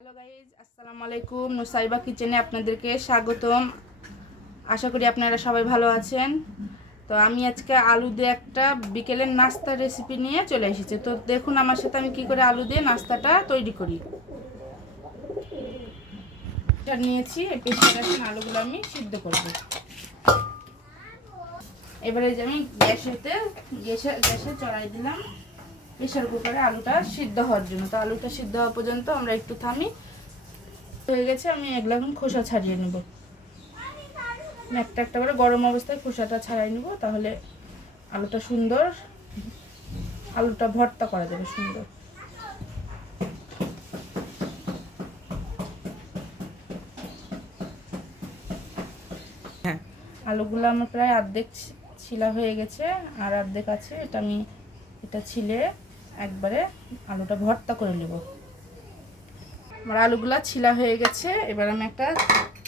Hello guys, আসসালামু আলাইকুম। নুসাইবা কিচেনে আপনাদেরকে স্বাগতম। আশা করি আপনারা সবাই ভালো আছেন। তো আমি আজকে আলু দিয়ে একটা বিকেলের নাস্তার রেসিপি নিয়ে চলে এসেছি। তো দেখুন আমার সাথে আমি কি করে আলু দিয়ে নাস্তাটা তৈরি করি। এটা নিয়েছি, প্রেসারে এখন আলুগুলো আমি সিদ্ধ করব। এবারে যে আমি গ্যাসে চড়াই দিলাম প্রেসার কুকারে আলুটা সিদ্ধ হওয়ার জন্য। তো আলুটা সিদ্ধ হওয়া পর্যন্ত আমরা একটু থামি। হয়ে গেছে, আমি এগুলো এখন খোসা ছাড়িয়ে নেব। একটা একটা করে গরম অবস্থায় খোসাটা ছাড়াই নেব, তাহলে আলুটা ভর্তা করা যাবে সুন্দর। আলুগুলো আমার প্রায় অর্ধেক ছিলা হয়ে গেছে, আর অর্ধেক আছে। এটা ছিলে একবারে আলুটা ভর্তা করে নেব। আমার আলুগুলা ছিলা হয়ে গেছে। এবার আমি একটা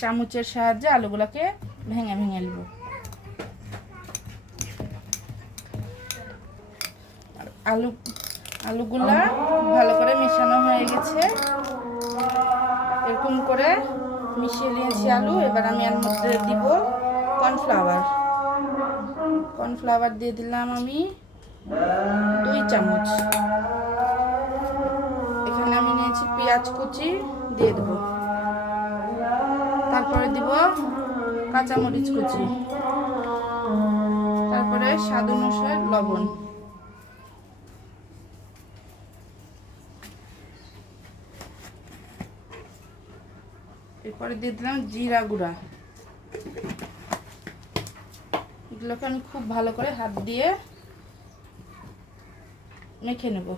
চামচের সাহায্যে আলুগুলাকে ভেঙে ভেঙে নেব। আলুগুলা ভালো করে মেশানো হয়ে গেছে। এরকম করে মিশিয়ে নিয়েছি আলু। এবার আমি এর মধ্যে দিব কর্নফ্লাওয়ার দিয়ে দিলাম আমি 2 চামচ। এখানে আমি নিয়েছি পেঁয়াজ কুচি, দিয়ে দেবো। তারপরে দিব কাঁচামরিচ কুচি, তারপরে স্বাদ অনুসারে লবণ। এরপরে দিয়ে দিলাম জিরা গুঁড়া। এগুলোকে আমি খুব ভালো করে হাত দিয়ে মেখে নেব।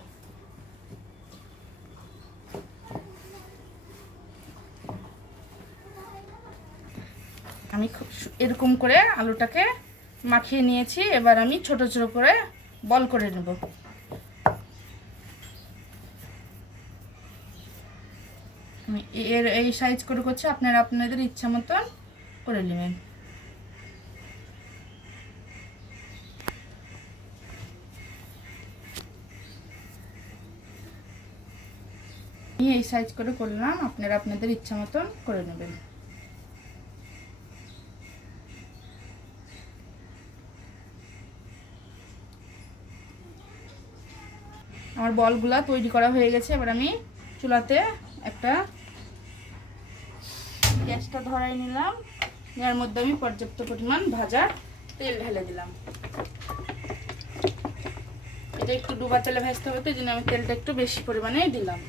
আমি এরকম করে আলুটাকে মাখিয়ে নিয়েছি। এবার আমি ছোট ছোট করে বল করে নেব। আমি এই সাইজ করে করছি, আপনারা আপনাদের ইচ্ছা মতন করে নেবেন। আমি এই সাইজ করে করলাম, আপনারা আপনাদের ইচ্ছা মতন করে নেবেন। আমার বলগুলা তৈরি করা হয়ে গেছে। এবার আমি চুলাতে একটা গ্যাসটা ধরাই নিলাম। এর মধ্যে আমি পর্যাপ্ত পরিমাণ ভাজা তেল ঢেলে দিলাম। এটা একটু ডুবা তেলে ভাজতে হবে, তো এই জন্য আমি তেলটা একটু বেশি পরিমাণে দিলাম।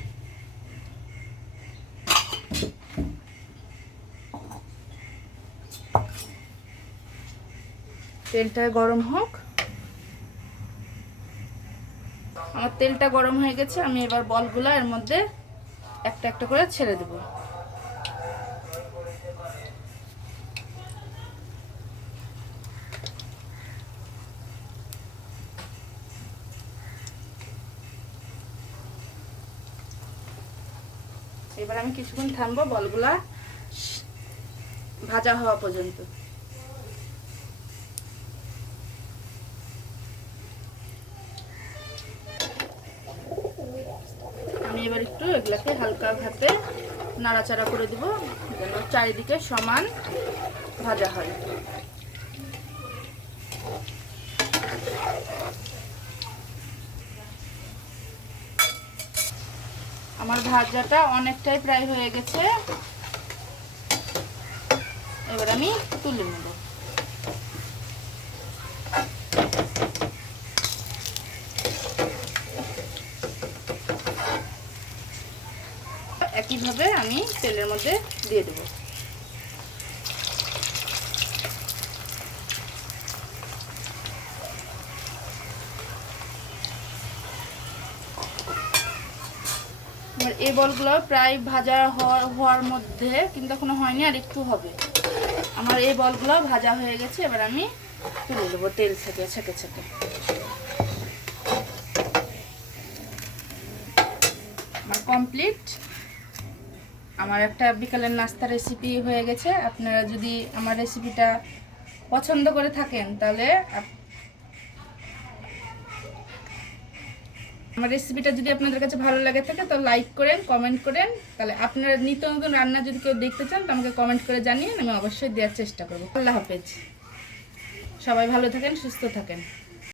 তেলটা গরম হোক। আমার তেলটা গরম হয়ে গেছে। আমি এবার বলগুলো এর মধ্যে একটা একটা করে ছেড়ে দেব। এবার আমি কিছুক্ষণ থামবো বলগুলা ভাজা হওয়া পর্যন্ত। আমি এবার একটু এগুলাকে হালকা ভাবে নাড়াচাড়া করে দিব, যেন চারিদিকে সমান ভাজা হয়। আমার ভাজাটা অনেকটাই প্রায় হয়ে গেছে। এবার আমি তুলে নেব। একইভাবে আমি তেলের মধ্যে দিয়ে দেব। আমার এই বলগুলো প্রায় ভাজা হওয়ার মধ্যে, কিন্তু এখনো হয়নি, আর একটু হবে। আমার এই বলগুলো ভাজা হয়ে গেছে। এবার আমি তুলে দেবো তেল থেকে ছেঁকে ছেঁকে। আমার কমপ্লিট। আমার একটা বিকালের নাস্তা রেসিপি হয়ে গেছে। আপনারা যদি আমার রেসিপিটা পছন্দ করে থাকেন, তাহলে আমার রেসিপিটা যদি আপনাদের কাছে ভালো লাগে থাকে তো লাইক করেন, কমেন্ট করেন। তাহলে আপনারা নিত্য নতুন রান্না যদি কেউ দেখতে চান তো আমাকে কমেন্ট করে জানিয়ে আমি অবশ্যই দেওয়ার চেষ্টা করবো। আল্লাহ হাফেজ, সবাই ভালো থাকেন, সুস্থ থাকেন।